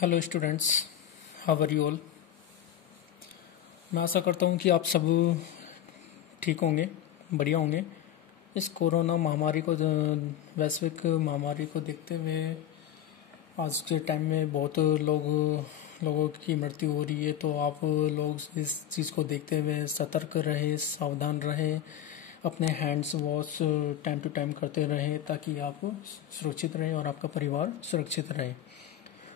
Hello students, how are you all. मैं आशा करता हूँ कि आप सब ठीक होंगे, बढ़िया होंगे। इस कोरोना महामारी को, वैश्विक महामारी को देखते हुए आज के टाइम में बहुत लोगों की मृत्यु हो रही है। तो आप लोग इस चीज़ को देखते हुए सतर्क रहे, सावधान रहे, अपने hands wash time to time करते रहें ताकि आप सुरक्षित रहें और आपका परिवार सुरक्षित रहे।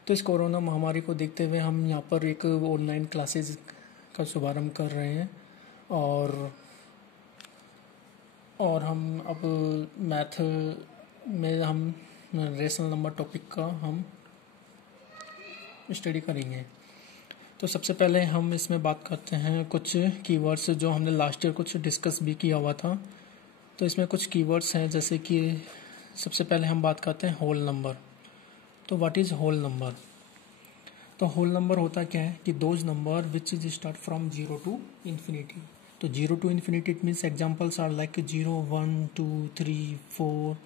तो इस कोरोना महामारी को देखते हुए हम यहाँ पर एक ऑनलाइन क्लासेस का शुभारंभ कर रहे हैं और हम अब मैथ में हम रेशनल नंबर टॉपिक का हम स्टडी करेंगे। तो सबसे पहले हम इसमें बात करते हैं कुछ कीवर्ड्स जो हमने लास्ट ईयर कुछ डिस्कस भी किया हुआ था। तो इसमें कुछ कीवर्ड्स हैं, जैसे कि सबसे पहले हम बात करते हैं होल नंबर। तो व्हाट इज़ होल नंबर? तो होल नंबर होता क्या है कि those number which is start from 0 to infinity। तो 0 to infinity it means examples are like 0, 1, 2, 3, 4,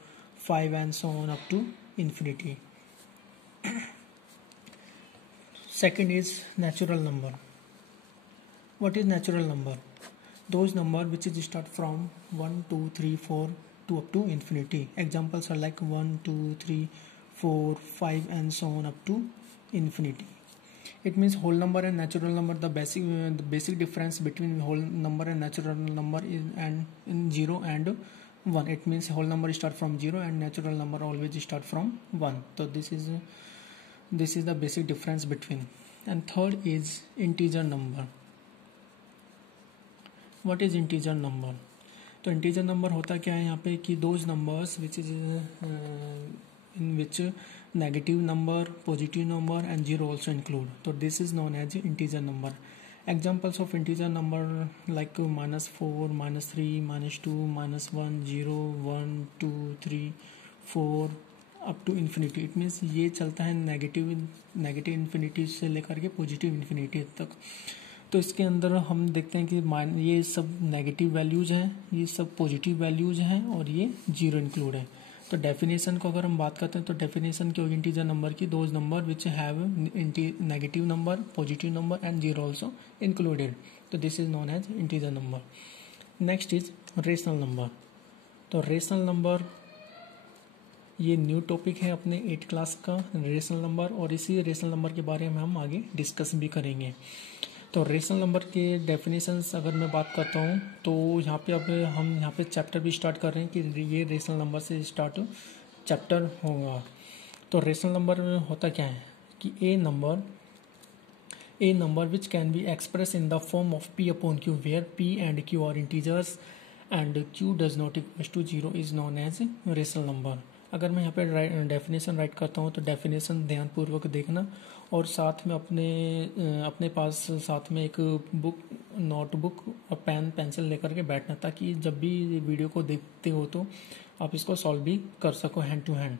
5 and so on up to infinity। Second is natural number. What is natural number? Those number which is start from 1, 2, 3, 4 to up to infinity. Examples are like 1, 2, 3, 4, 5 and so on up to infinity. It means whole number and natural number, the basic difference between whole number and natural number is in 0 and 1. It means whole number start from 0 and natural number always start from 1. So this is the basic difference between. And third is integer number. What is integer number? तो integer number होता क्या है यहाँ पे कि those numbers which is in which negative number, positive number and zero also include. So this is known as integer number. Examples of integer number like -4, -3, -2, -1, 0, 1, 2, 3, 4 up to infinity. It means ये चलता है negative infinity से लेकर के positive infinity तक। तो इसके अंदर हम देखते हैं कि ये सब नेगेटिव वैल्यूज हैं, ये सब पॉजिटिव वैल्यूज हैं और ये जीरो इंक्लूड है। तो डेफिनेशन को अगर हम बात करते हैं तो डेफिनेशन की होगी इंटीजर नंबर की those number which have negative number, positive number and zero also included. तो this is known as integer number. Next is rational number. तो रेशनल नंबर ये न्यू टॉपिक है अपने 8th क्लास का rational number, और इसी rational number के बारे में हम आगे डिस्कस भी करेंगे। तो रेशनल नंबर के डेफिनेशंस अगर मैं बात करता हूँ तो यहाँ पे अब हम यहाँ पे चैप्टर भी स्टार्ट कर रहे हैं कि ये रेशनल नंबर से स्टार्ट चैप्टर होगा। तो रेशनल नंबर होता क्या है कि a number which can be express in the form of p upon q where p and q are integers and q does not equal to 0 is known as rational number. अगर मैं यहाँ पे definition right करता हूँ तो definition ध्यानपूर्वक देखना और साथ में अपने पास साथ में एक बुक, नोटबुक और पेन पेंसिल लेकर के बैठना, ताकि जब भी वीडियो को देखते हो तो आप इसको सॉल्व भी कर सको हैंड टू हैंड।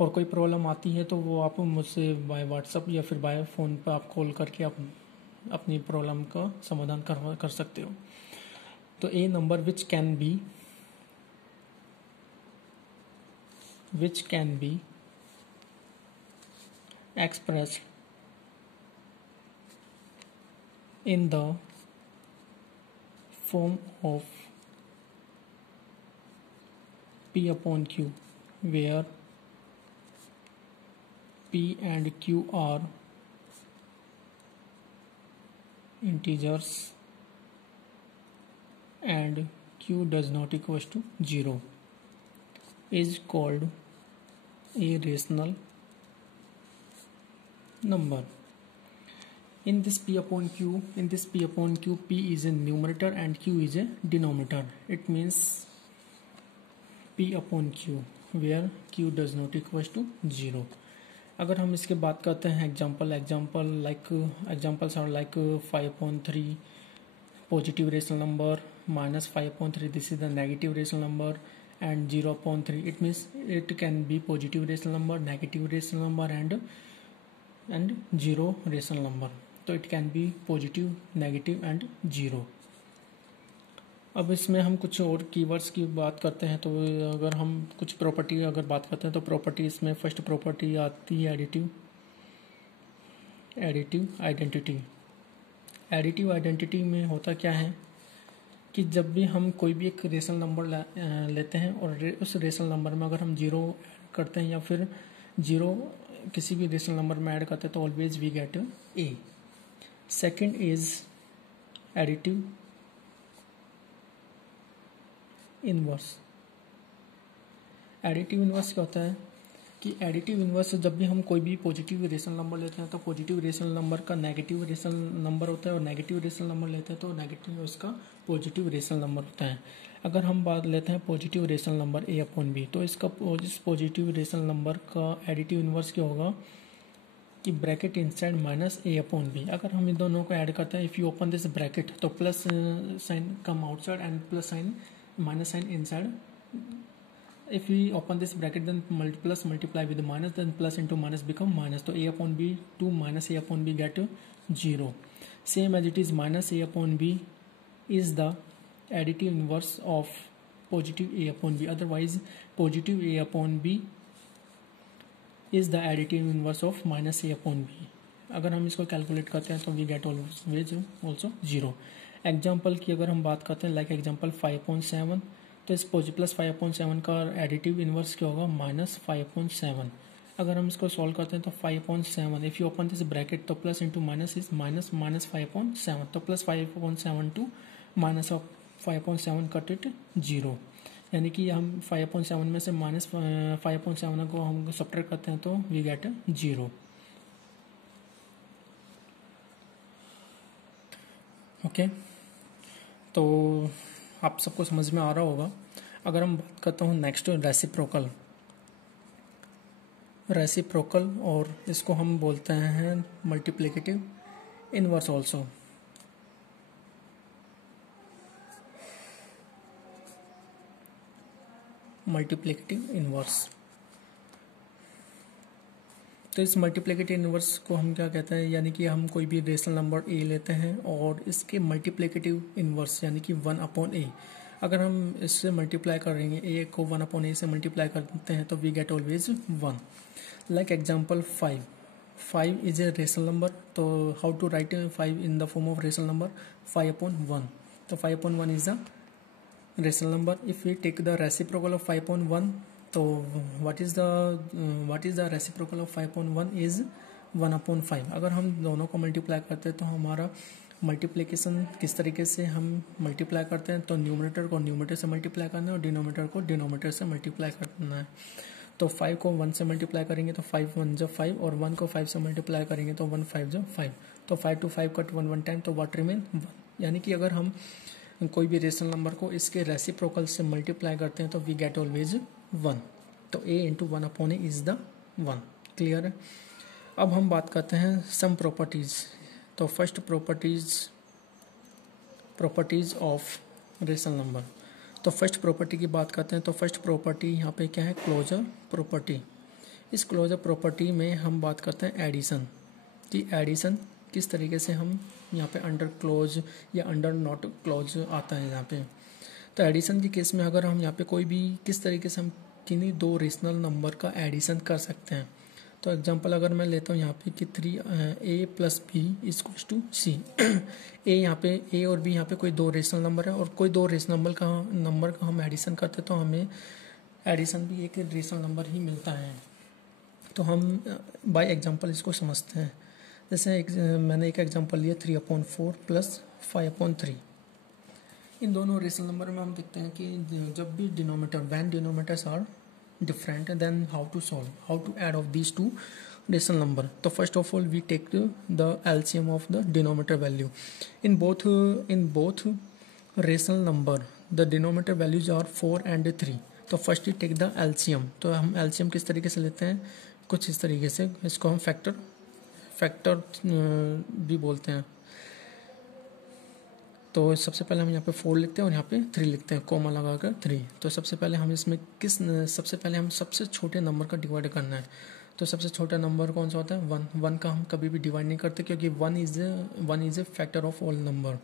और कोई प्रॉब्लम आती है तो वो आप मुझसे बाय व्हाट्सअप या फिर बाय फ़ोन पर आप कॉल करके आप अपनी प्रॉब्लम का समाधान कर सकते हो। तो a number which can be expressed in the form of p upon q where p and q are integers and q does not equal to 0 is called a rational number. In this p upon q, p is a numerator and q is a denominator. It means p upon q where q does not equal to 0. अगर हम इसके बात करते हैं examples are like 5/3 positive rational number, -5/3 this is the negative rational number, and 0/3 it means it can be positive rational number, negative rational number and zero rational number. तो it can be positive, negative and zero. अब इसमें हम कुछ और keywords की बात करते हैं। तो अगर हम कुछ प्रॉपर्टी अगर बात करते हैं तो प्रॉपर्टी इसमें फर्स्ट प्रॉपर्टी आती है additive additive identity. Additive identity में होता क्या है कि जब भी हम कोई भी एक रेशनल नंबर लेते हैं और उस रेशनल नंबर में अगर हम जीरो करते हैं या फिर जीरो किसी भी रेशनल नंबर में ऐड करते हैं तो always we get A. Second is additive inverse. Additive inverse क्या होता है कि एडिटिव इनवर्स जब भी हम कोई भी पॉजिटिव रेशनल नंबर लेते हैं तो पॉजिटिव रेशनल नंबर का नेगेटिव रेशनल नंबर होता है और नेगेटिव रेशनल नंबर लेते हैं तो नेगेटिव उसका पॉजिटिव रेशनल नंबर होता है। अगर हम बात लेते हैं positive rational number a upon b तो इस पॉजिटिव रेशनल नंबर का एडिटिव इनवर्स क्या होगा कि bracket inside minus a upon b. अगर हम इन दोनों को ऐड करते हैं if you open this bracket तो plus sign come outside and plus sign minus sign inside. If we open this bracket then plus multiply with the minus then plus into minus become minus तो a upon b 2 minus a upon b get 0. Same as it is minus a upon b is the additive inverse of positive a upon b. Otherwise positive a upon b is the additive inverse of minus a upon b. अगर हम इसको calculate करते हैं तो we get always also 0. Example की अगर हम बात करते हैं लाइक एग्जाम्पल 5.7 तो इस प्लस 5.7 का एडिटिव इनवर्स क्या होगा माइनस 5.7। अगर हम इसको सॉल्व करते हैं तो 5.7 if you open this bracket तो plus into minus is minus minus 5.7 तो plus 5.7 to minus of 5.7 cut it 0 यानी कि हम 5.7 में से माइनस 5.7 को हम सब्ट्रैक्ट करते हैं तो वी गेट 0। ओके तो आप सबको समझ में आ रहा होगा। अगर हम बात करता हूँ नेक्स्ट रेसिप्रोकल और इसको हम बोलते हैं multiplicative inverse also. Multiplicative inverse तो इस मल्टीप्लिकेटिव इनवर्स को हम क्या कहते हैं यानी कि हम कोई भी रेशनल नंबर ए लेते हैं और इसके मल्टीप्लिकेटिव इनवर्स यानी कि 1 अपॉन ए अगर हम इससे मल्टीप्लाई करेंगे ए को 1 अपॉन ए से मल्टीप्लाई करते हैं तो we get always 1। Like example 5 is a rational number तो how to write 5 in the form of rational number 5 upon 1 तो 5 upon 1 is the rational number. If we take the reciprocal of 5 upon 1 तो what is the reciprocal of 5.1 is 1 upon 5। अगर हम दोनों को multiply करते हैं तो हमारा मल्टीप्लिकेशन किस तरीके से हम मल्टीप्लाई करते हैं तो न्यूमरेटर को न्यूमरेटर से मल्टीप्लाई करना है और डिनोमिनेटर को डिनोमिनेटर से मल्टीप्लाई करना है। तो 5 को 1 से मल्टीप्लाई करेंगे तो 5 1 जो 5 और 1 को 5 से मल्टीप्लाई करेंगे तो 1 5 जो 5 तो 5 to 5 कट 1 1 टाइम तो व्हाट रिमेन 1। यानी कि अगर हम कोई भी रेशनल नंबर को इसके रेसिप्रोकल से मल्टीप्लाई करते हैं तो वी गेट ऑलवेज 1 तो a into 1 upon A is the 1। Clear है। अब हम बात करते हैं सम प्रॉपर्टीज। तो first properties of rational number. तो फर्स्ट प्रॉपर्टी की बात करते हैं तो फर्स्ट प्रॉपर्टी यहाँ पे क्या है क्लोजर प्रॉपर्टी। इस क्लोजर प्रॉपर्टी में हम बात करते हैं एडिशन कि एडिशन किस तरीके से हम यहाँ पे अंडर क्लोज या अंडर नॉट क्लोज आता है यहाँ पे। तो एडिशन की केस में अगर हम यहाँ पे कोई भी किस तरीके से हम किन्हीं दो रेशनल नंबर का एडिशन कर सकते हैं तो एग्जांपल अगर मैं लेता हूँ यहाँ पे कि 3a plus b equals to c. A यहाँ पे ए और बी यहाँ पे कोई दो रेशनल नंबर है और कोई दो रेशनल नंबर का हम एडिशन करते हैं तो हमें एडिशन भी एक रेशनल नंबर ही मिलता है। तो हम बाय एग्जांपल इसको समझते हैं। जैसे मैंने एक एग्जांपल लिया 3/4 प्लस 5/3। इन दोनों रेशनल नंबर में हम देखते हैं कि जब भी when denominators are different then how to add of these two rational number. तो first of all we take the LCM of the denominator value in both rational number the denominator values are 4 and 3। तो first you take the LCM. तो हम LCM किस तरीके से लेते हैं कुछ इस तरीके से, इसको हम फैक्टर भी बोलते हैं। तो सबसे पहले हम यहाँ पे 4 लिखते हैं और यहाँ पे 3 लिखते हैं कोमा लगाकर 3। तो सबसे पहले हम इसमें सबसे छोटे नंबर का डिवाइड करना है। तो सबसे छोटा नंबर कौन सा होता है 1 का हम कभी भी डिवाइड नहीं करते क्योंकि 1 is a factor of all number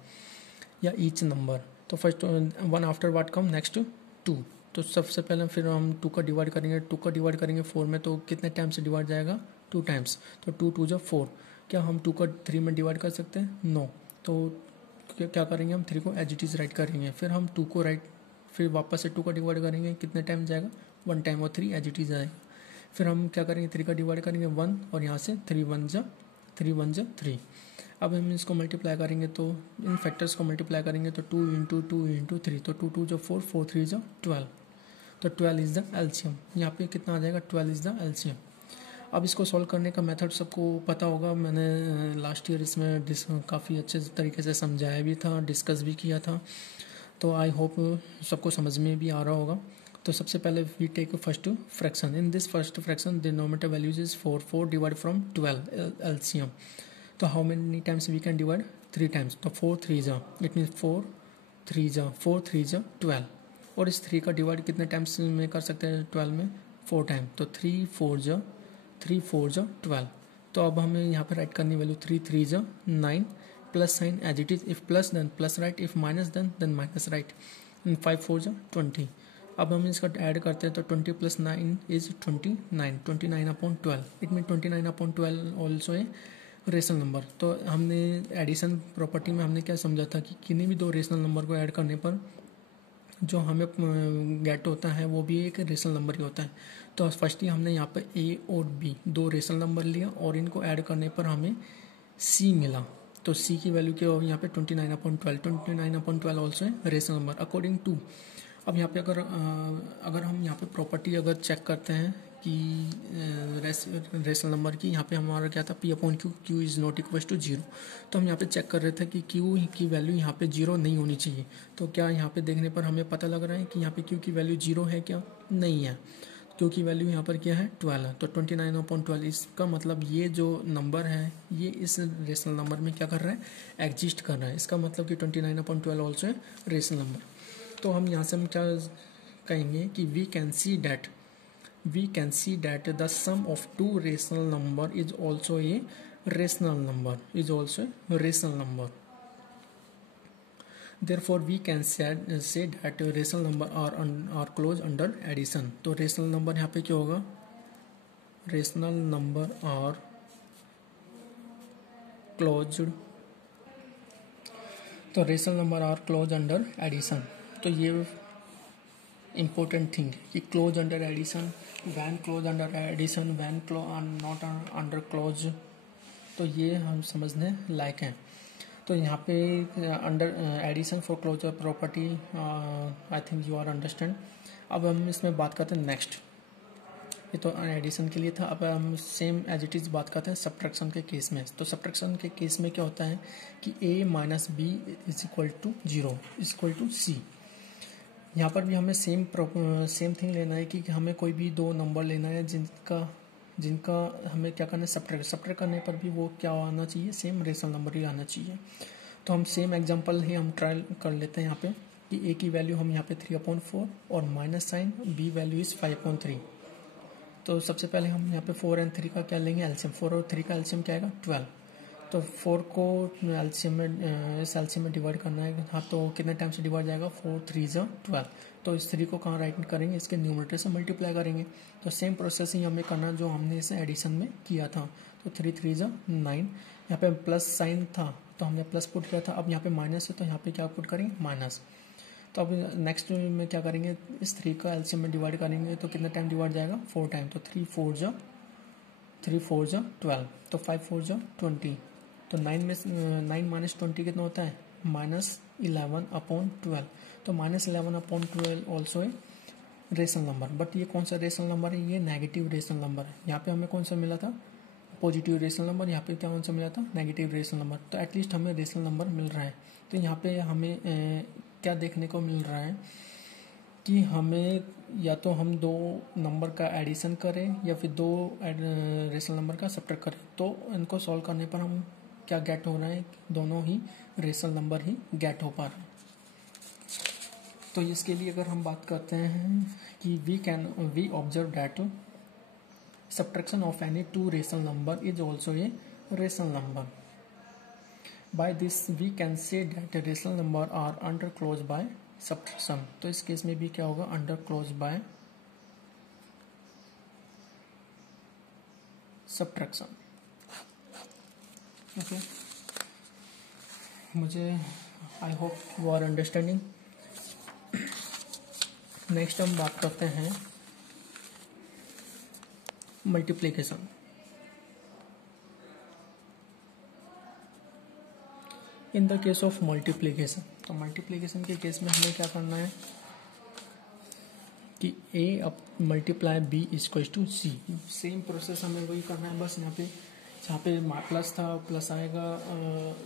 या ईच नंबर। तो first 1 after what come next 2। तो सबसे पहले फिर हम 2 का डिवाइड करेंगे 4 में तो कितने टाइम्स से डिवाइड जाएगा 2 टाइम्स। तो 2 2 जो 4 क्या हम 2 का 3 में डिवाइड कर सकते हैं? नो। तो क्या करेंगे, हम 3 को एज इट इज़ राइट करेंगे, फिर हम 2 को राइट, फिर वापस से 2 का डिवाइड करेंगे, कितने टाइम जाएगा? 1 टाइम, और 3 एज इट इज़ आएगा। फिर हम क्या करेंगे, 3 का डिवाइड करेंगे 1, और यहाँ से 3 1 जा 3। अब हम इसको मल्टीप्लाई करेंगे, तो इन फैक्टर्स को मल्टीप्लाई करेंगे तो 2 इंटू 2 इंटू 3, तो 2 2 जो 4, 4 3 जो 12, तो 12 इज़ द एलसीएम। यहाँ पे कितना आ जाएगा? 12 इज़ द एलसीएम। अब इसको सॉल्व करने का मेथड सबको पता होगा, मैंने लास्ट ईयर इसमें काफ़ी अच्छे तरीके से समझाया भी था, डिस्कस भी किया था, तो आई होप सबको समझ में भी आ रहा होगा। तो सबसे पहले we take first fraction. In this first fraction denominator values is 4 divide from 12 LCM. तो how many times we can divide? 3 times. तो 4 3 जा, इट मीन्स 4 3 जा 12, और इस 3 का डिवाइड कितने टाइम्स में कर सकते हैं 12 में? 4 टाइम। तो 3 4 जा 12। तो अब हमें यहाँ पर राइट करनी वैल्यू 3 3 जा 9, plus sign as it is, if plus then plus right, if minus then minus right. 5 4 जा 20। अब हम इसका ऐड करते हैं तो 20 plus 9 is 29, 29/12, it mean 29/12 also a rational number. तो हमने एडिशन प्रॉपर्टी में हमने क्या समझा था कि किन्हीं भी दो रेशनल नंबर को ऐड करने पर जो हमें गेट होता है वो भी एक रेशनल नंबर ही होता है। तो फर्स्टली हमने यहाँ पर ए और बी दो रेशनल नंबर लिया, और इनको ऐड करने पर हमें सी मिला। तो सी की वैल्यू क्या होगी यहाँ पे? 29/12 ऑल्सो है रेशनल नंबर अकॉर्डिंग टू। अब यहाँ पे अगर हम यहाँ पे प्रॉपर्टी अगर चेक करते हैं कि रेशनल नंबर की, यहाँ पे हमारा क्या था? P/Q, Q is not equal to 0। तो हम यहाँ पे चेक कर रहे थे कि Q की वैल्यू यहाँ पे 0 नहीं होनी चाहिए। तो क्या यहाँ पे देखने पर हमें पता लग रहा है कि यहाँ पे Q की वैल्यू 0 है क्या? नहीं है। Q की वैल्यू यहाँ पर क्या है? 12 है। तो 29/12, इसका मतलब ये जो नंबर है ये इस रेशनल नंबर में क्या कर रहा है? एग्जिस्ट कर रहा है। इसका मतलब कि 29/12 ऑल्सो है रेशनल नंबर। तो हम यहाँ से हम क्या कहेंगे कि we can see that the sum of two rational number is also a rational number. Therefore, we can say that rational number are close under addition. तो रेशनल नंबर यहाँ पे क्या होगा? रेशनल नंबर आर क्लोज्ड, तो rational number are close under addition. तो ये important thing कि close under addition, when close under addition, when not under close, तो ये हम समझने लायक हैं। तो यहाँ पे under addition for closure property, I think you are understand. अब हम इसमें बात करते हैं नेक्स्ट, ये तो एडिशन के लिए था। अब हम सेम एज इट इज़ बात करते हैं सब्ट्रैक्शन के केस में। तो सब्ट्रैक्शन के केस में क्या होता है कि a minus b is equal to 0 is equal to c. यहाँ पर भी हमें सेम थिंग लेना है कि हमें कोई भी दो नंबर लेना है जिनका हमें क्या करना है? सब्ट्रैक्ट करने पर भी वो क्या आना चाहिए? सेम रेशनल नंबर ही आना चाहिए। तो हम सेम एग्जांपल ही हम ट्रायल कर लेते हैं यहाँ पे कि a की वैल्यू हम यहाँ पे 3/4 और minus sign, b value is 5/3। तो सबसे पहले हम यहाँ पे 4 और 3 का क्या लेंगे? एलसीएम। 4 और 3 का एलसीएम क्या आएगा? 12। तो 4 को एलसीएम में इस एलसीएम में डिवाइड करना है। हाँ, तो कितने टाइम से डिवाइड जाएगा? 4 3 जा 12। तो इस 3 को कहाँ राइट करेंगे? इसके न्यूमरेटर से मल्टीप्लाई करेंगे। तो सेम प्रोसेस ही हमें करना जो हमने इसे एडिशन में किया था। तो 3 3 जा 9, यहाँ पे प्लस साइन था तो हमने प्लस पुट किया था। अब यहाँ पे माइनस है तो यहाँ पे क्या पुट करेंगे? माइनस। तो अब नेक्स्ट में क्या करेंगे? इस 3 का एलसीएम में डिवाइड करेंगे तो कितना टाइम डिवाइड जाएगा? 4 टाइम। तो 3 4 जा 12, तो 5 4 जा 20। तो 9 माइनस 20 कितना होता है? -11/12। तो -11/12 ऑल्सो है रेशनल नंबर। बट ये कौन सा रेशनल नंबर है? ये नेगेटिव रेशनल नंबर है। यहाँ पे हमें कौन सा मिला था? Positive rational number. यहाँ पे क्या कौन सा मिला था? Negative rational number. तो एटलीस्ट हमें रेशनल नंबर मिल रहा है। तो यहाँ पे हमें क्या देखने को मिल रहा है कि हमें या तो हम दो नंबर का एडिशन करें या फिर दो रेशनल नंबर का सब्ट्रैक्ट करें। तो इनको सॉल्व करने पर हम क्या गेट हो रहा है? दोनों ही रेशनल नंबर ही गेट हो पा रहे हैं। तो इसके लिए अगर हम बात करते हैं कि we observe that subtraction of any two rational number is also a rational number. By this we can say that the rational number are under closed by subtraction. तो इस केस में भी क्या होगा? under closed by subtraction. Okay, मुझे I hope you are understanding. Next हम बात करते हैं multiplication. In the case of multiplication, तो मल्टीप्लिकेशन के केस में हमें क्या करना है कि a up multiply b equal to c. Same process हमें वही करना है, बस यहाँ पे जहाँ पे प्लस था प्लस आएगा,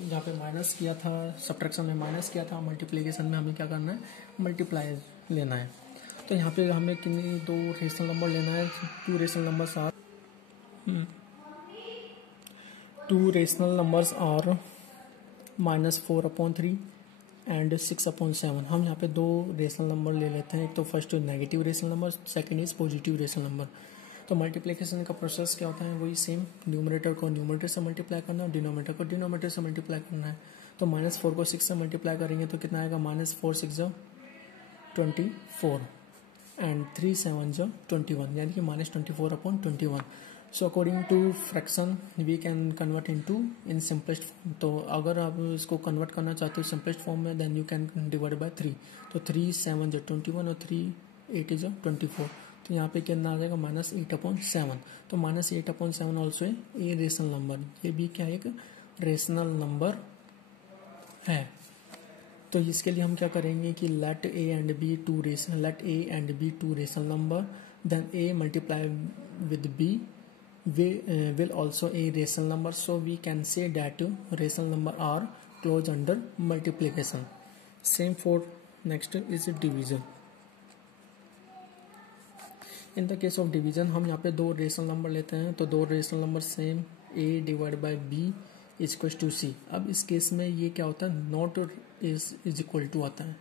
जहाँ पे माइनस किया था सब्ट्रैक्शन में माइनस किया था, मल्टीप्लिकेशन में हमें क्या करना है मल्टीप्लाई लेना है। तो यहाँ पे हमें कितनी दो रेशनल नंबर लेना है, two rational numbers are -4/3 and 6/7। हम यहाँ पे दो रेशनल नंबर ले लेते हैं, एक तो first negative rational number, second is positive rational number. तो मल्टीप्लिकेशन का प्रोसेस क्या होता है, वही सेम, न्यूमरेटर को न्यूमरेटर से मल्टीप्लाई करना, डिनोमिनेटर को डिनोमिनेटर से मल्टीप्लाई करना है। तो -4 को 6 से मल्टीप्लाई करेंगे तो कितना आएगा, -4 6 24 एंड 3 7 21, यानी कि -24/21। So according to fraction we can convert in simplest form. तो अगर आप इसको कन्वर्ट करना चाहते हो सिंपलेस्ट फॉर्म में, then you can divide by 3। तो 3 7 21 और 3 8 24। तो यहाँ पे कितना आ जाएगा, -8/7। तो -8/7 ऑल्सो ए रेशनल नंबर, ये भी क्या एक रेशनल नंबर है। तो इसके लिए हम क्या करेंगे कि let A and B two rational number, then A multiply with B will also a rational number, so we can say that rational number are close under multiplication. Same for next is division. In the case of division हम यहाँ पे दो rational number लेते हैं, तो दो rational number same a divide by b equal to c। अब इस केस में ये क्या होता है, नॉट इज इक्वल टू आता है।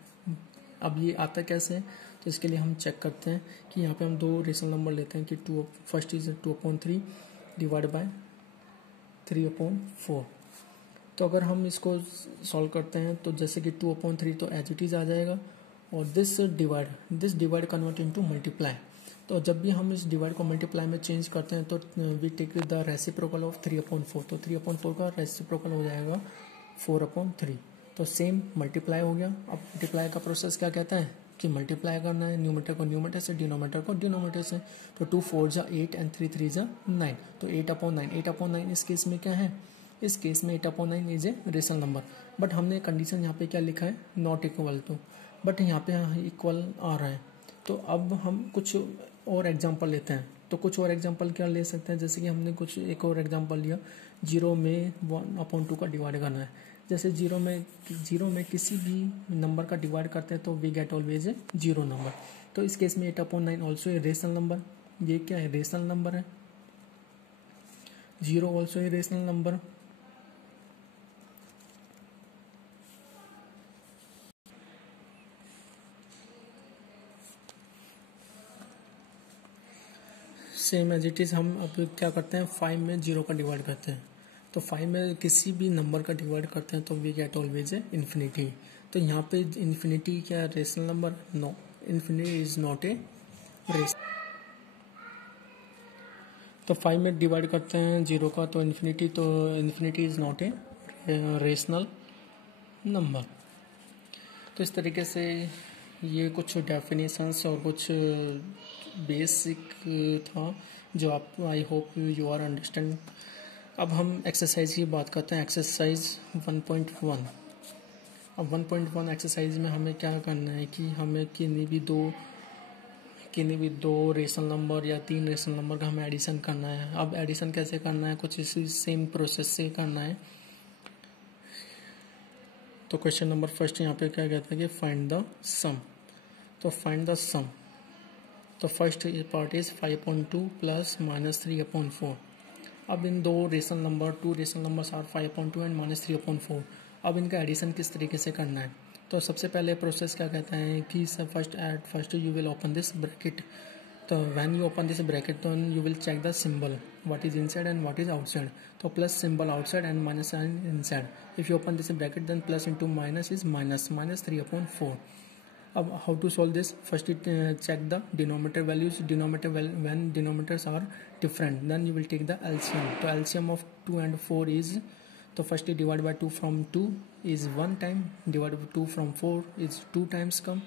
अब ये आता कैसे, तो इसके लिए हम चेक करते हैं कि यहाँ पे हम दो रेशनल नंबर लेते हैं कि फर्स्ट इज 2/3 डिवाइड बाय 3/4। तो अगर हम इसको सॉल्व करते हैं तो जैसे कि 2/3 तो एज इट इज आ जाएगा, और this divide convert into multiply. तो जब भी हम इस डिवाइड को मल्टीप्लाई में चेंज करते हैं तो we take the reciprocal of 3/4। तो 3/4 का रेसिप्रोकल हो जाएगा 4/3। तो सेम मल्टीप्लाई हो गया। अब मल्टीप्लाई का प्रोसेस क्या कहता है कि मल्टीप्लाई करना है न्यूमरेटर को न्यूमरेटर से, डिनोमिनेटर को डिनोमिनेटर से। तो 2 4 8 एंड 3 3 9। तो 8/9 इस केस में क्या है, इस केस में 8/9 is a rational number. But हमने कंडीशन यहाँ पे क्या लिखा है, नॉट इक्वल टू, बट यहाँ पे इक्वल आ रहा है। तो अब हम कुछ और एग्जांपल लेते हैं। तो कुछ और एग्जांपल क्या ले सकते हैं, जैसे कि हमने कुछ एक और एग्जांपल लिया, 0 में 1/2 का डिवाइड करना है। जैसे 0 में किसी भी नंबर का डिवाइड करते हैं तो we get always a 0 number. तो इस केस में 8/9 ऑल्सो ए रेशनल नंबर। ये क्या है, रेशनल नंबर है। 0 also a rational number. Same as it is हम अब क्या करते हैं, 5 में 0 का डिवाइड करते हैं। तो 5 में किसी भी नंबर का डिवाइड करते हैं तो we get always a infinity. तो यहाँ पे इन्फिनिटी क्या rational number, no, infinity is not a rational. तो 5 में डिवाइड करते हैं 0 का, तो infinity is not a rational number. तो इस तरीके से ये कुछ डेफिनेशंस और कुछ बेसिक था जो आप, I hope you are understand. अब हम एक्सरसाइज की बात करते हैं, एक्सरसाइज 1.1। अब 1.1 एक्सरसाइज में हमें क्या करना है कि हमें किन्हीं भी दो रेशनल नंबर या 3 रेशनल नंबर का हमें एडिशन करना है। अब एडिशन कैसे करना है, कुछ इसी सेम प्रोसेस से करना है। तो क्वेश्चन नंबर फर्स्ट यहाँ पे क्या कहता है कि फाइंड द सम। तो फाइंड द सम, तो फर्स्ट पार्ट इज 5/2 प्लस -3/4। अब इन दो rational number, 2 rational numbers are 5/2 and -3/4। अब इनका एडिशन किस तरीके से करना है, तो सबसे पहले प्रोसेस क्या कहता है कि first you will open this bracket. तो when you open this bracket तो you will check the symbol what is inside and what is outside. तो plus symbol outside and minus sign inside. If you open this bracket then plus into minus is -3/4। अब how to solve this, first check the denominator values. When denominators are different then you will take the LCM. तो LCM of 2 and 4 is तो firstly divide by 2 from 2 is 1 time, divide by 2 from 4 is 2 times come,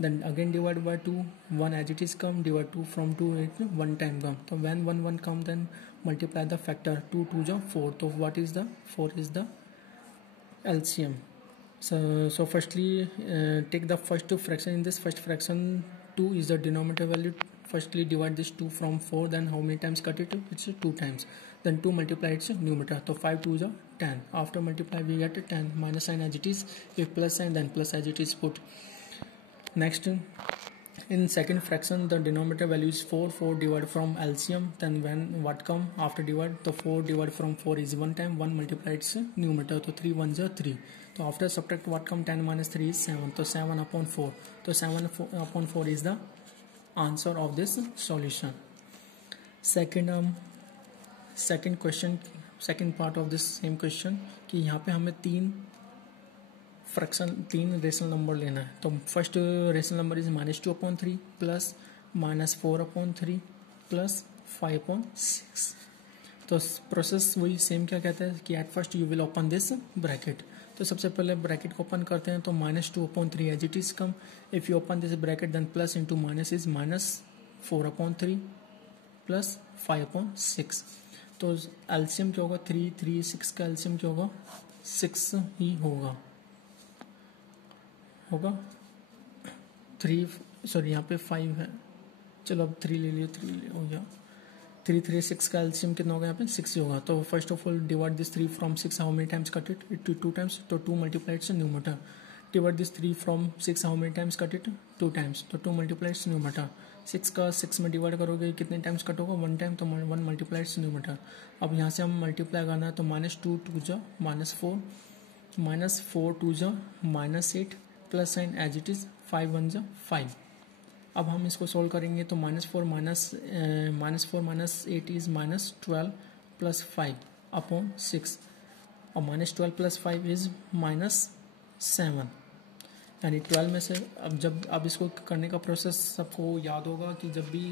then again divide by 2, 1 as it is come, divide 2 from 2 it 1 time come. So when 1 1 come, then multiply the factor 2 2 is 4. So what is the 4 is the LCM. So firstly take the first fraction. In this first fraction 2 is the denominator value. Firstly divide this 2 from 4, then how many times cut it? It's 2 times. Then 2 multiply its numerator. So 5 2 is 10. After multiply we get 10, minus sign as it is, if plus sign then plus as it is put. Next, in second fraction the denominator value is 4. 4 divided from LCM, then when what come after divide, the 4 divided from 4 is 1 time, 1 multiply its numerator, so 3 1 is 3. So after subtract what come, 10 minus 3 is 7, so 7 upon 4. So 7 upon 4 is the answer of this solution. Second question, second part of this same question कि यहाँ पे हमें तीन rational number लेना है. तो first rational number is -2/3 plus -4/3 plus 5/6. तो process वही सेम क्या कहता है कि at first you will open this bracket. तो सबसे पहले ब्रैकेट को ओपन करते हैं. तो -2/3 as it is come, if you open this bracket then plus into minus is -4/3 plus 5/6. तो एलसीएम क्या होगा, 3 3 6 का एलसीएम क्या होगा, 6 ही होगा 3 सॉरी यहाँ पे 5 है, चलो अब 3 ले लियो, 3 हो गया. 3 3 6 का एलसीएम कितना होगा यहाँ पे 6 ही होगा. तो first of all divide this 3 from 6, how many times cut it 2 times. तो 2 multiply its numerator. Divide this 3 from 6, how many times cut it 2 times. तो 2 मल्टीप्लाई इट्स न्यूमरेटर. 6 का 6 में डिवाइड करोगे कितने टाइम्स कट होगा 1 टाइम, तो 1 multiply its numerator. अब यहाँ से हम मल्टीप्लाई करना है. तो -2 2 जा -4, -4 2 जा -8 plus sign as it is 5 1 जा 5. अब हम इसको सोल्व करेंगे. तो -4 -8 इज -12 प्लस 5/6 और -12 प्लस 5 इज -7. यानी 12 में से अब इसको करने का प्रोसेस सबको याद होगा कि जब भी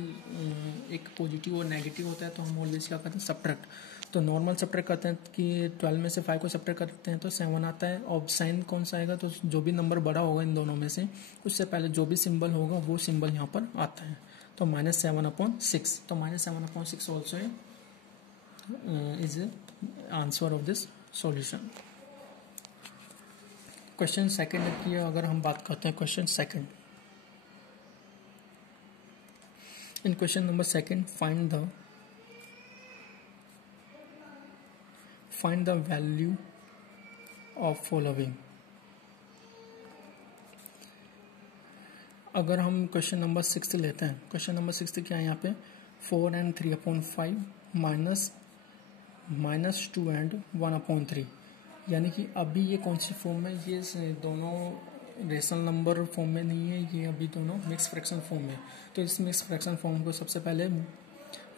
एक पॉजिटिव और नेगेटिव होता है तो हम ऑलवेज क्या करते हैं, सब्ट्रैक्ट. तो नॉर्मल सब्ट्रैक्ट करते हैं कि 12 में से 5 को सब्ट्रैक्ट करते हैं तो 7 आता है. और साइन कौन सा आएगा, तो जो भी नंबर बड़ा होगा इन दोनों में से उससे पहले जो भी सिंबल होगा वो सिंबल यहाँ पर आता है. तो -7/6. तो -7/6 also is answer of this solution. Question second की अगर हम बात करते हैं, question second, in question number second find the value of following. अगर हम क्वेश्चन नंबर 6 लेते हैं, क्वेश्चन नंबर 6 क्या है यहाँ पे, 4 and 3/5 -2 and 1/3. यानी कि अभी ये कौन सी फॉर्म में, ये दोनों रेशनल नंबर फॉर्म में नहीं है, ये अभी दोनों मिक्स फ्रैक्शन फॉर्म में. तो इस मिक्स फ्रैक्शन फॉर्म को सबसे पहले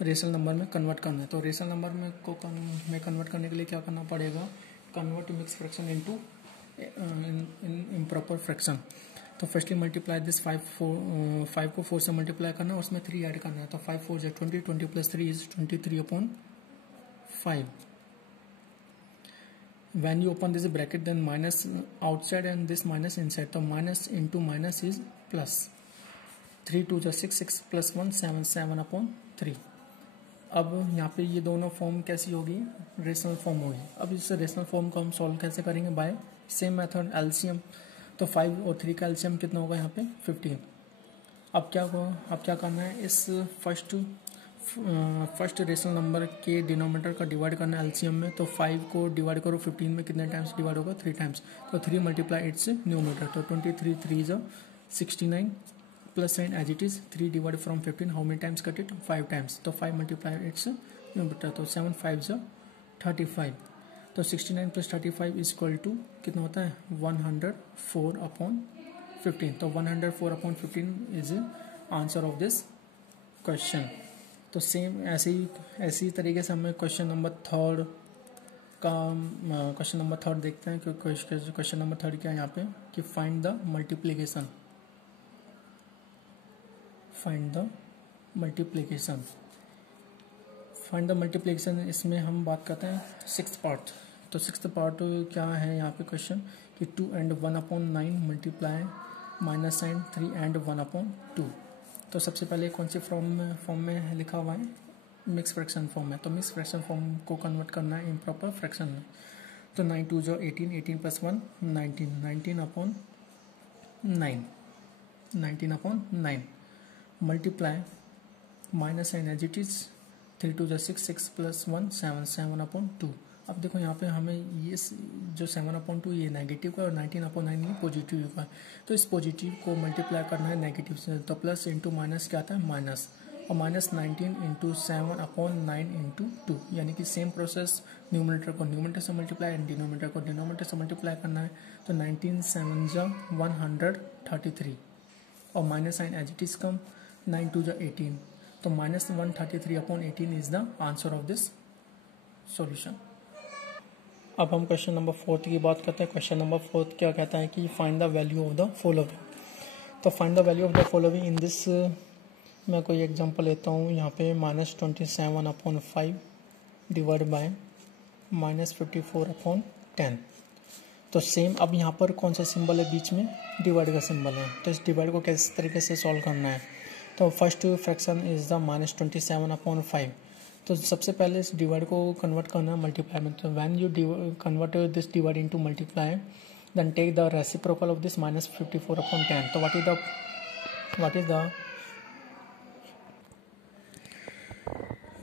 रेशनल नंबर में कन्वर्ट करना है. तो रेशनल नंबर में कन्वर्ट करने के लिए क्या करना पड़ेगा, convert mix fraction into improper fraction. तो फर्स्टली मल्टीप्लाई दिस 5 को 4 से मल्टीप्लाई करना है, उसमें 3 ऐड करना है. तो 5 4 is 20, 20 + 3 is 23/5. When you open this bracket, then minus outside and this minus inside. तो minus into minus is plus. 3 2 is 6, 6 + 1 7, 7/3. अब यहाँ पे ये दोनों फॉर्म कैसी होगी, रेशनल फॉर्म होगी. अब इस रेशनल फॉर्म को हम सॉल्व कैसे करेंगे, बाय सेम मेथड एलसीएम. तो 5 और 3 का एलसीएम कितना होगा यहाँ पे 15. अब क्या करना है, इस फर्स्ट रेशनल नंबर के डिनोमिनेटर का डिवाइड करना है एलसीएम में. तो 5 को डिवाइड करो 15 में, कितने टाइम्स डिवाइड होगा 3 टाइम्स. तो 3 मल्टीप्लाई इट्स न्यूमरेटर. तो 23 3 is 69 plus sign as it is 3 divide from 15, how many times cut it 5 times. तो 5 मल्टीप्लाई इट्स न्यूमरेटर. तो 7 5 is 35. तो 69 + 35 इज इक्वल टू कितना होता है 104/15. तो 104/15 is answer of this question. तो सेम ऐसी तरीके से हमें क्वेश्चन नंबर थर्ड देखते हैं. क्वेश्चन नंबर थर्ड क्या है यहाँ पे कि find the multiplication. Find the multiplication इसमें हम बात करते हैं 6th पार्ट तो सिक्स्थ पार्ट क्या है यहाँ पे क्वेश्चन कि 2 and 1/9 multiply minus sign 3 and 1/2। तो सबसे पहले कौन सी फॉर्म में लिखा हुआ है, मिक्स फ्रैक्शन फॉर्म में। तो मिक्स फ्रैक्शन फॉर्म को कन्वर्ट करना है इम्प्रॉपर फ्रैक्शन में। तो 9 2 जो 18, 18 + 1 19, 19/9 multiply minus sign as it is 3 2 जो 6, 6 + 1 7, 7/2। अब देखो यहाँ पे हमें ये जो 7/2 ये नेगेटिव का और 19/9 ये पॉजिटिव का है। तो इस पॉजिटिव को मल्टीप्लाई करना है नेगेटिव से। तो प्लस इंटू माइनस क्या आता है, माइनस, और माइनस 19 × 7/9 × 2, यानी कि सेम प्रोसेस न्यूमरेटर को न्यूमरेटर से मल्टीप्लाई एंड डिनोमिनेटर को डिनोमिनेटर से मल्टीप्लाई करना है। तो 19 7 जा 133 और minus sign as it is कम 9 2 जा 18। तो -133/18 is the answer of this solution. अब हम क्वेश्चन नंबर 4 की बात करते हैं। क्वेश्चन नंबर 4 क्या कहता है कि find the value of the following. तो find the value of the following in this, मैं कोई एग्जांपल लेता हूँ यहाँ पे -27/5 डिवाइड बाय -54/10। तो सेम अब यहाँ पर कौन सा सिंबल है बीच में, डिवाइड का सिंबल है। तो इस डिवाइड को किस तरीके से सॉल्व करना है। तो फर्स्ट फ्रैक्शन इज द -27/5। तो सबसे पहले इस डिवाइड को कन्वर्ट करना है मल्टीप्लाई में। तो when you convert this divide into multiply then take the reciprocal of this -54/10। तो व्हाट इज द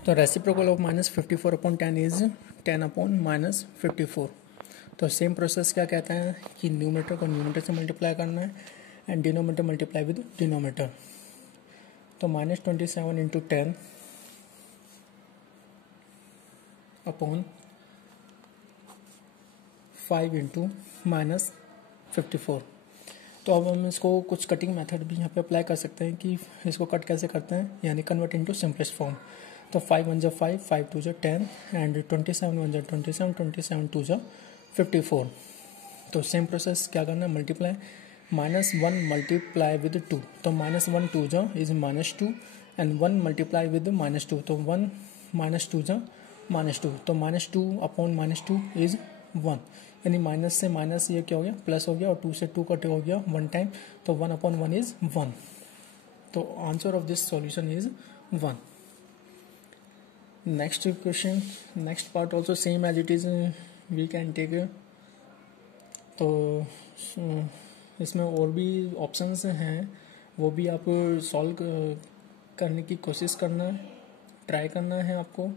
तो रेसिप्रोकल ऑफ -54/10 इज 10/-54। तो सेम प्रोसेस क्या कहता है कि न्यूमरेटर को न्यूमरेटर से मल्टीप्लाई करना है and denominator multiply with denominator. तो -27 × 10 अपॉन 5 × -54। तो अब हम इसको कुछ कटिंग मेथड भी यहाँ पे अप्लाई कर सकते हैं कि इसको कट कैसे करते हैं, यानी कन्वर्ट इनटू सिंपलेस्ट फॉर्म। तो 5 1 जा 5, 5 2 जा 10 एंड 27 1 जा 27, 27 2 जा 54। तो सेम प्रोसेस क्या करना है, मल्टीप्लाई -1 मल्टीप्लाई विद 2। तो -1 2 जा इज -2 एंड 1 मल्टीप्लाई विद -2। तो 1 -2 जा -2। तो -2/-2 इज 1, यानी माइनस से माइनस ये क्या हो गया, प्लस हो गया, और 2 से 2 कट हो गया 1 टाइम। तो 1/1 इज 1। तो answer of this solution is 1। Next question, next part also same as it is we can take. तो इसमें और भी ऑप्शंस हैं, वो भी आप सॉल्व करने की कोशिश करना है, ट्राई करना है आपको।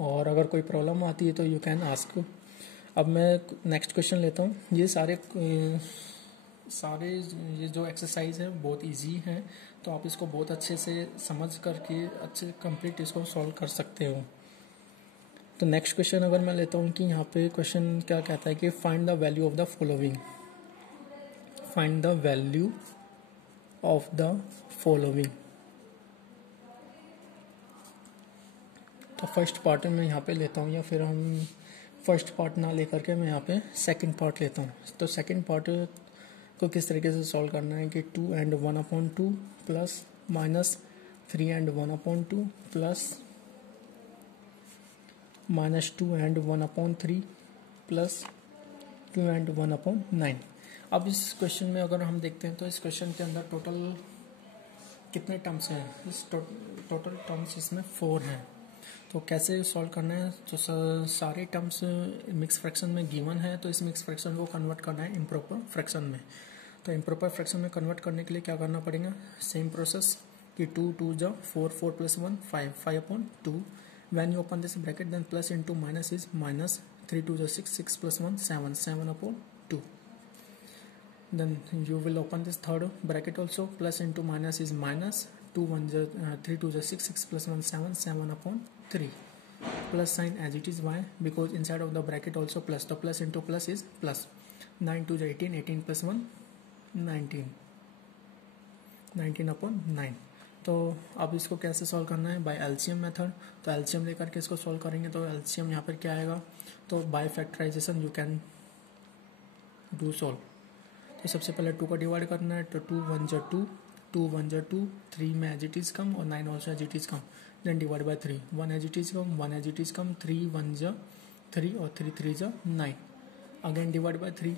और अगर कोई प्रॉब्लम आती है तो यू कैन आस्क। अब मैं नेक्स्ट क्वेश्चन लेता हूँ। ये सारे ये जो एक्सरसाइज है बहुत इजी है, तो आप इसको बहुत अच्छे से समझ करके अच्छे कंप्लीट इसको सॉल्व कर सकते हो। तो नेक्स्ट क्वेश्चन अगर मैं लेता हूँ कि यहाँ पे क्वेश्चन क्या कहता है कि find the value of the following. Find the value of the following. तो फर्स्ट पार्ट में यहाँ पे लेता हूँ, या फिर हम फर्स्ट पार्ट ना लेकर के मैं यहाँ पे सेकंड पार्ट लेता हूँ। तो सेकंड पार्ट को किस तरीके से सॉल्व करना है कि 2 and 1/2 plus -3 and 1/2 plus -2 and 1/3 plus 2 and 1/9। अब इस क्वेश्चन में अगर हम देखते हैं तो इस क्वेश्चन के अंदर टोटल कितने टर्म्स हैं, इस टोटल टर्म्स इसमें 4 हैं। तो कैसे सॉल्व करना है, तो सारे टर्म्स मिक्स फ्रैक्शन में गिवन है, तो इस मिक्स फ्रैक्शन को कन्वर्ट करना है इम्प्रॉपर फ्रैक्शन में। तो इम्प्रॉपर फ्रैक्शन में कन्वर्ट करने के लिए क्या करना पड़ेगा, सेम प्रोसेस कि 2 2 जा 4, 4 + 1 5, 5/2। When you open this bracket then plus into minus is minus, 3 2 जा 6, 6 + 1 7, 7/2। Then you will open this third bracket also, plus into minus is minus, 2 1 3 2 6, 6 + 1 7, 7/3, plus sign as it is. Why? Because inside of the bracket also plus, so plus into plus is plus, 9 2 18, 18 + 1 19, 19/9। तो अब इसको कैसे solve करना है, bye LCM method. तो LCM लेकर के इसको सॉल्व करेंगे। तो एलसीएम यहाँ पर क्या आएगा, तो by factorization you can do solve. तो सबसे पहले 2 का डिवाइड करना है। तो 2 1 जा 2, 2 1 जा 2, 3 में एज इट इज कम और 9 also as it is come, then divide by 3, 1 as it is come, 1 as it is come, 3 1 जा 3 और 3 3 जा 9। अगेन डिवाइड बाय 3,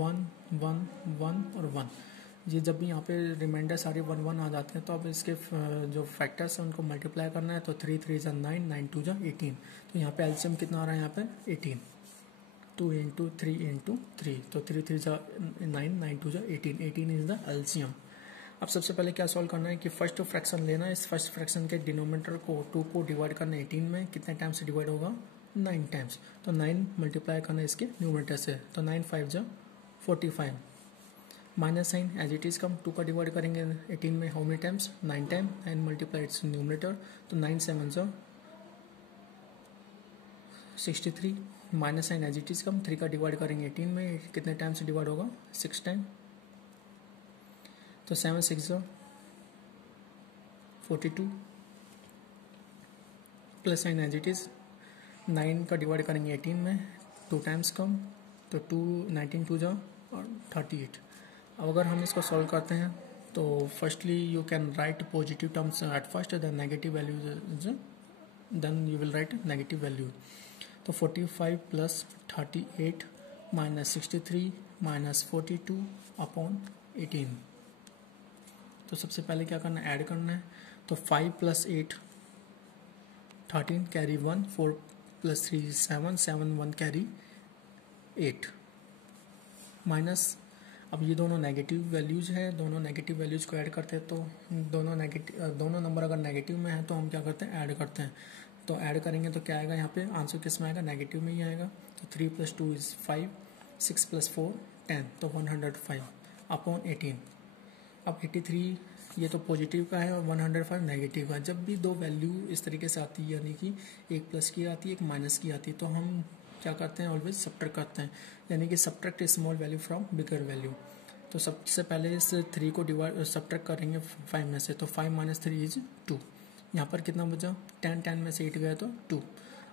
1 1 1 और 1। ये जब भी यहाँ पे रिमाइंडर सारे 1 1 आ जाते हैं तो अब इसके जो फैक्टर्स हैं उनको मल्टीप्लाई करना है। तो 3 3 जा 9, 9 2 जा 18। तो यहाँ पे एलसीएम कितना आ रहा है यहाँ पे 18। 2 इंटू 3 इंटू 3, तो 3 3 जा 9, 9 2 जा 18, 18 इज द एलसीएम। अब सबसे पहले क्या सॉल्व करना है कि फर्स्ट फ्रैक्शन लेना है। इस फर्स्ट फ्रैक्शन के डिनोमिनेटर को 2 को डिवाइड करना है 18 में। कितने टाइम्स से डिवाइड होगा? 9 टाइम्स। तो 9 मल्टीप्लाई करना है इसके न्यूमरेटर से। तो 9 5 जा 45। Minus sign as it is come, 2 का डिवाइड करेंगे 18 में how many times? 9 time. 9 multiply its numerator, तो 9 7 जा 63। Minus sign as it is come, 3 का डिवाइड करेंगे 18 में। कितने टाइम से डिवाइड होगा? 6 टाइम। तो 7 6 जा 42। Plus sign as it is, 9 का डिवाइड करेंगे 18 में, 2 टाइम्स कम, तो 2 19 2 जा और 38। अब अगर हम इसको सॉल्व करते हैं तो firstly you can write positive terms at first, then negative values, then you will write negative value. तो 45 प्लस 38 माइनस 63 माइनस 42 अपॉन 18। तो सबसे पहले क्या करना है? ऐड करना है। तो 5 plus 8 13 carry 1, 4 plus 3 7, 7 1 carry 8 minus. अब ये दोनों नेगेटिव वैल्यूज है, दोनों नेगेटिव वैल्यूज को ऐड करते हैं। तो दोनों नंबर अगर नेगेटिव में है तो हम क्या करते हैं? ऐड करते हैं। तो ऐड करेंगे तो क्या आएगा? यहाँ पे आंसर किस में आएगा? नेगेटिव में ही आएगा। तो 3 प्लस 2 इज 5, 6 प्लस 4 10, तो 105 अपॉन 18। अब 83 ये तो पॉजिटिव का है और 105 नेगेटिव का। जब भी दो वैल्यू इस तरीके से आती है, यानी कि एक प्लस की आती है एक माइनस की आती है, तो हम क्या करते हैं? ऑलवेज सब्ट्रैक्ट करते हैं, यानी कि subtract small value from bigger value. तो सबसे पहले इस 3 को डिवाइड सब्ट्रैक्ट करेंगे 5 में से। तो 5 माइनस 3 इज 2। यहाँ पर कितना बचा? 10, 10 में से 8 गया तो 2।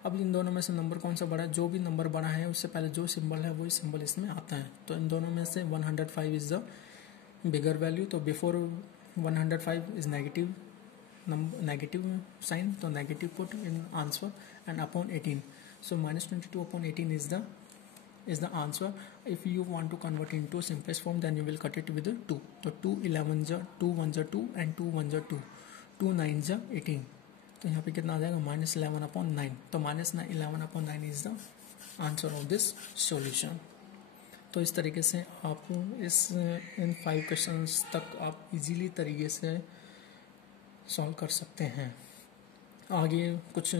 अब इन दोनों में से नंबर कौन सा बड़ा है? जो भी नंबर बड़ा है उससे पहले जो सिंबल है वही सिंबल इसमें आता है। तो इन दोनों में से 105 इज द बिगर वैल्यू। तो बिफोर 105 इज नेगेटिव sign, तो negative put in answer and upon 18. So minus 22 upon 18 is the answer. If you want to convert into simplest form, then you will cut it with 2. तो 2 11 जा 2 1 जा 2 and 2 1 जा 2, 2 9 जा 18। तो यहाँ पे कितना आ जाएगा? Minus 11 upon 9। तो minus 11 upon 9 is the answer of this solution. तो इस तरीके से आप इन 5 क्वेश्चंस तक आप इजीली तरीके से सॉल्व कर सकते हैं। आगे कुछ